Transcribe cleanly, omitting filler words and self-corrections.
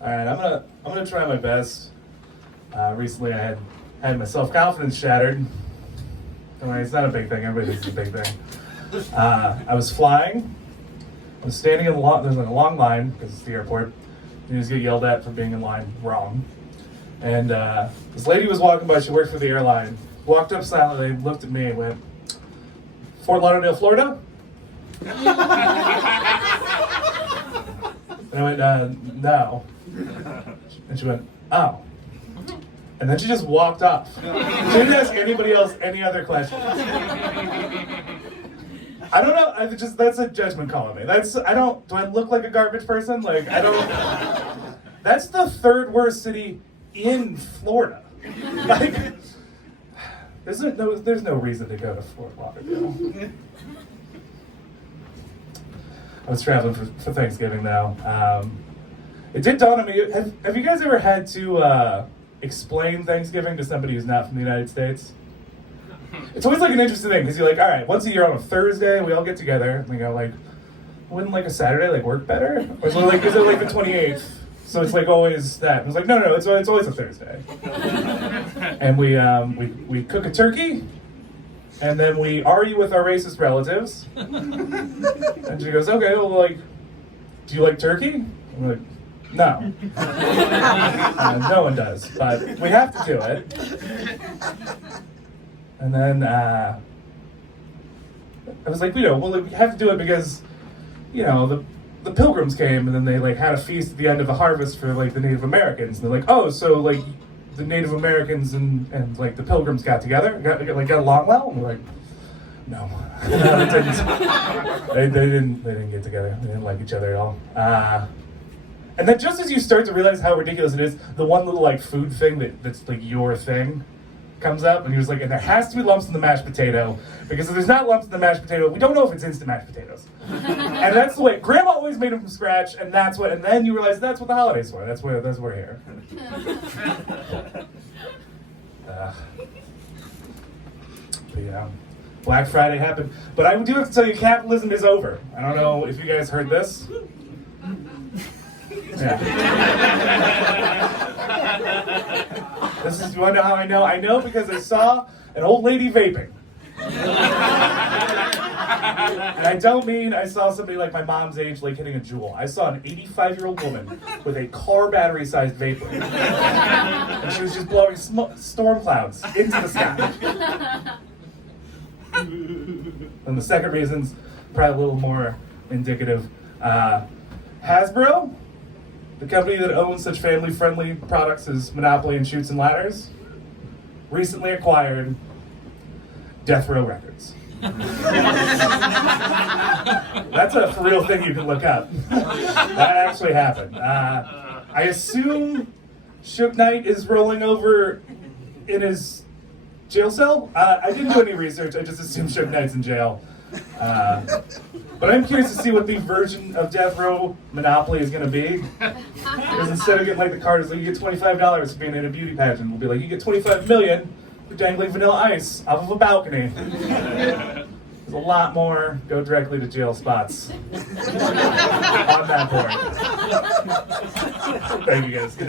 All right, I'm gonna try my best. Recently, I had my self-confidence shattered. It's not a big thing. Everybody thinks it's a big thing. I was flying. I was standing in there's like a long line because it's the airport. You just get yelled at for being in line wrong. And this lady was walking by. She worked for the airline. Walked up silently, looked at me, and went, "Fort Lauderdale, Florida?" And I went, "No." And she went, "Oh." And then she just walked off. She didn't ask anybody else any other questions. I don't know. That's a judgment call on me. Do I look like a garbage person? That's the third worst city in Florida. There's no reason to go to Fort Lauderdale. I was traveling for Thanksgiving now. It did dawn on me. Have you guys ever had to explain Thanksgiving to somebody who's not from the United States? It's always an interesting thing because you're all right, once a year on a Thursday, we all get together and we go wouldn't a Saturday work better? Or is it the 28th? So it's always that. And it's no, it's always a Thursday. And we cook a turkey, and then we argue with our racist relatives. And she goes, "Okay, well, do you like turkey?" And we're like, "No." No one does, but we have to do it. And then I was we have to do it because, the Pilgrims came, and then they had a feast at the end of the harvest for the Native Americans. And they're "Oh, so the Native Americans and the Pilgrims got together, got along well?" And we're like, "No, no, they didn't. They didn't get together. They didn't like each other at all." And then just as you start to realize how ridiculous it is, the one little food thing that's your thing comes up, and you're just and there has to be lumps in the mashed potato, because if there's not lumps in the mashed potato, we don't know if it's instant mashed potatoes. And that's the way Grandma always made them from scratch, and then you realize that's what the holidays were. That's where we're here. But Black Friday happened, but I do have to tell you, capitalism is over. I don't know if you guys heard this. Yeah. You want to know how I know? I know because I saw an old lady vaping. And I don't mean I saw somebody my mom's age hitting a jewel. I saw an 85-year-old woman with a car battery-sized vapor. And she was just blowing storm clouds into the sky. And the second reason's probably a little more indicative. Hasbro, the company that owns such family-friendly products as Monopoly and Chutes and Ladders, recently acquired Death Row Records. That's a for real thing you can look up. That actually happened. I assume Suge Knight is rolling over in his jail cell. I didn't do any research. I just assumed Suge Knight's in jail. But I'm curious to see what the version of Death Row Monopoly is going to be. Because instead of getting the card, you get $25 for being in a beauty pageant. We'll be you get $25 million for dangling vanilla ice off of a balcony. There's a lot more go directly to jail spots on that board. Thank you guys. Good night.